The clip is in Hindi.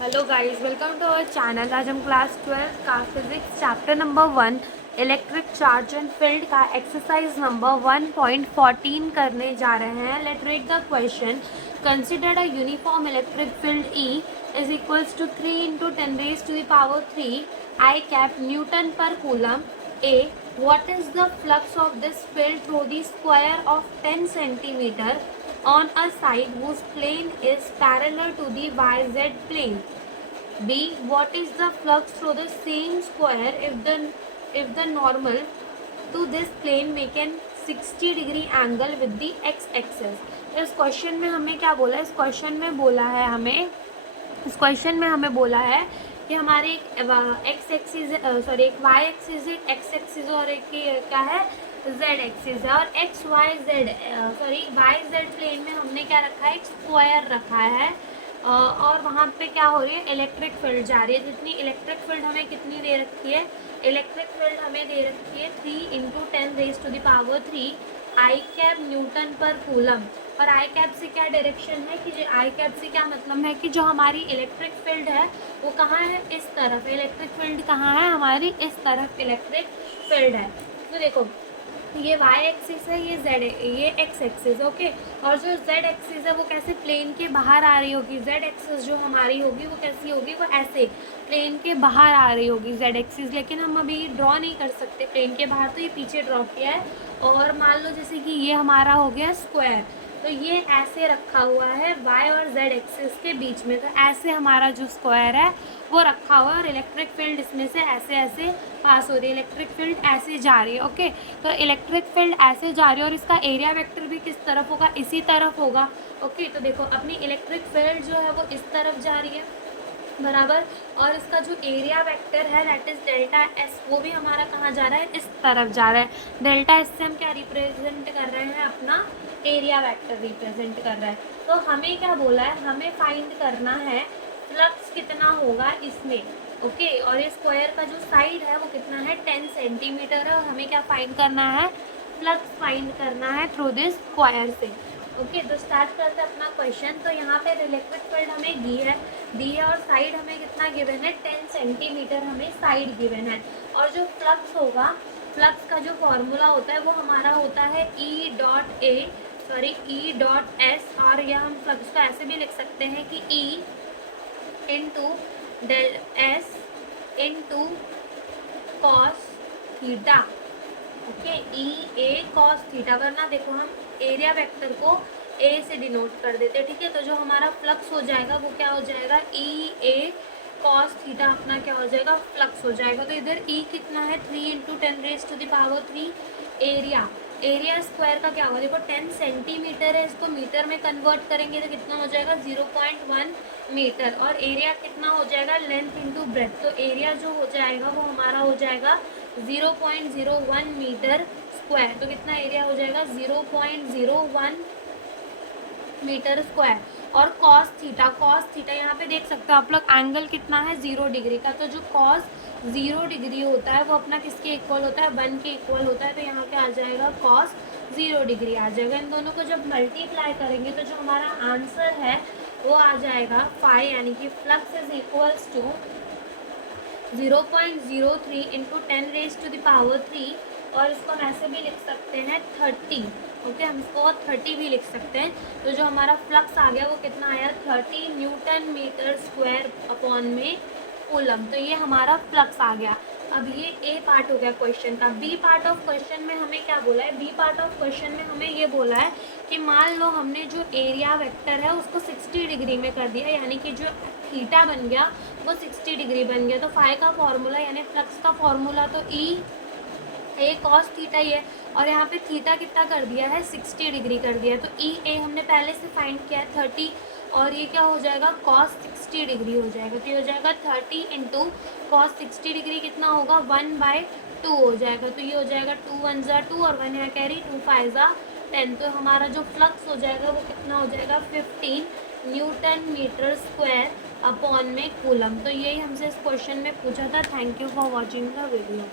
Hello guys, welcome to our channel. आज हम क्लास 12 का physics chapter number 1 electric charge and field का एक्सरसाइज नंबर 1.14 करने जा रहे हैं। Let read the question. Consider a uniform electric field E is equals to 3 into 10 raise to the power 3 I cap newton per coulomb. A. What is the flux of this field through the square of 10 centimeter on a side whose plane is parallel to the YZ plane? B. What is the flux through the same square if the normal to this plane make an 60 degree angle with the x axis? इस क्वेश्चन में हमें क्या बोला है? इस क्वेश्चन में हमें बोला है कि हमारे एक एक्स एक्सिस एक वाई एक्सिस एक एक्स एक्सिस और एक क्या है जेड एक्सिस है। और X Y Z Y Z plane में हमने क्या रखा है? एक स्क्वायर रखा है और वहाँ पे क्या हो रही है? इलेक्ट्रिक फील्ड जा रही है। जितनी इलेक्ट्रिक फील्ड हमें कितनी दे रखी है? इलेक्ट्रिक फील्ड हमें दे रखी है 3 into 10 raise to the power 3 I cap newton per coulomb. और आई कैप से क्या डायरेक्शन है कि आई कैप से क्या मतलब है कि जो हमारी इलेक्ट्रिक फील्ड है वो कहाँ है? इस तरफ। इलेक्ट्रिक फील्ड कहाँ है? हमारी इस तरफ इलेक्ट्रिक फील्ड है। तो देखो, ये y एक्सिस है, ये z है, ये x एक्सिस है। ओके, और जो z एक्सिस है वो कैसे प्लेन के बाहर आ रही होगी? z एक्सिस जो हमारी होगी वो कैसी होगी? वो ऐसे प्लेन के बाहर आ रही होगी z एक्सिस। लेकिन हम अभी ड्रॉ नहीं कर सकते प्लेन के बाहर, तो ये पीछे ड्रॉ किया है। और मान लो जैसे कि ये हमारा हो गया स्क्वायर, तो ये ऐसे रखा हुआ है y और z एक्सिस के बीच में। तो ऐसे हमारा जो स्क्वायर है वो रखा हुआ है और इलेक्ट्रिक फील्ड इसमें से ऐसे ऐसे पास हो रही है। इलेक्ट्रिक फील्ड ऐसे जा रही है। ओके, तो इलेक्ट्रिक फील्ड ऐसे जा रही है और इसका एरिया वेक्टर भी किस तरफ होगा? इसी तरफ होगा। ओके, तो देखो अपनी इलेक्ट्रिक फील्ड जो है वो इस तरफ जा रही है बराबर, और इसका जो एरिया वेक्टर है दैट इज डेल्टा एस, वो भी हमारा कहाँ जा रहा है? इस तरफ जा रहा है। डेल्टा एस से हम क्या रिप्रेजेंट कर रहे हैं? अपना एरिया वेक्टर रिप्रेजेंट कर रहा है। तो हमें क्या बोला है? हमें फाइंड करना है फ्लक्स कितना होगा इसमें। ओके, और ये स्क्वायर का जो साइड है वो कितना है? 10 सेंटीमीटर है। और हमें क्या फाइंड करना है? फ्लक्स फाइंड करना है थ्रू दिस स्क्वायर से। ओके, तो स्टार्ट करते हैं अपना क्वेश्चन। तो यहाँ पे इलेक्ट्रिक फील्ड हमें दी है और साइड हमें कितना गिवन है? 10 सेंटीमीटर हमें साइड गिवन है। और जो फ्लक्स होगा, फ्लक्स का जो फॉर्मूला होता है वो हमारा होता है ई डॉट एस। और यह हम फ्लक्स को ऐसे भी लिख सकते हैं कि E into del S into cos theta. Okay, E A cos theta, वरना देखो हम एरिया वेक्टर को ए से डिनोट कर देते हैं। ठीक है, तो जो हमारा फ्लक्स हो जाएगा वो क्या हो जाएगा? ई ए कॉस थीटा अपना क्या हो जाएगा? फ्लक्स हो जाएगा। तो इधर ई कितना है? 3 into 10 raise to the power 3 area square का क्या होगा? देखो 10 सेंटीमीटर है, इसको मीटर में कन्वर्ट करेंगे तो कितना हो जाएगा? 0.1 मीटर। और एरिया कितना हो जाएगा? Length into breadth. तो एरिया जो हो जाएगा वो हमारा हो जाएगा 0.01 मीटर स्क्वायर। तो कितना एरिया हो जाएगा? 0.01 मीटर स्क्वायर। और कॉस थीटा यहाँ पे देख सकते हो आप लोग, एंगल कितना है? 0 डिग्री का। तो जो कॉस 0 डिग्री होता है वो अपना किसके इक्वल होता है? 1 के इक्वल होता है। तो यहाँ पे आ जाएगा कॉस 0 डिग्री आ जाएगा। इन दोनों को जब मल्टीप्लाई करेंगे तो जो हमारा आंसर है वो आ जाएगा फाई, यानी कि flux is equals to 0.03 into 10 raise to the power 3। और इसको हम ऐसे भी लिख सकते हैं 30। ओके, हम इसको 30 भी लिख सकते हैं। तो जो हमारा फ्लक्स आ गया वो कितना आया? 30 न्यूटन मीटर स्क्वायर अपॉन में कूलम। तो ये हमारा फ्लक्स आ गया। अब ये ए पार्ट हो गया क्वेश्चन का। बी पार्ट ऑफ क्वेश्चन में हमें क्या बोला है? बी पार्ट ऑफ क्वेश्चन में हमें ये बोला है कि मान लो हमने जो एरिया वेक्टर है उसको 60 डिग्री में कर दिया, यानी कि जो थीटा बन गया वो 60 डिग्री बन गया। तो फाई का फॉर्मूला यानी फ्लक्स का फॉर्मूला तो ई ए कॉस थीटा ही है। और यहाँ पे थीटा कितना कर दिया है? 60 डिग्री कर दिया है। तो ई ए हमने पहले से फाइंड किया है 30, और ये क्या हो जाएगा? कॉस 60 डिग्री हो जाएगा। तो ये हो जाएगा 30 इंटू कॉस 60 डिग्री कितना होगा? 1/2 हो जाएगा। तो ये हो जाएगा 2 1 ज़ा 2 और 1 यहाँ कैरी 2 5 ज़ा 10। तो हमारा जो फ्लक्स हो जाएगा वो कितना हो जाएगा? 15 न्यूटन मीटर स्क्वायर अपॉन में कूलम। तो यही हमसे इस क्वेश्चन में पूछा था। Thank you for watching the video.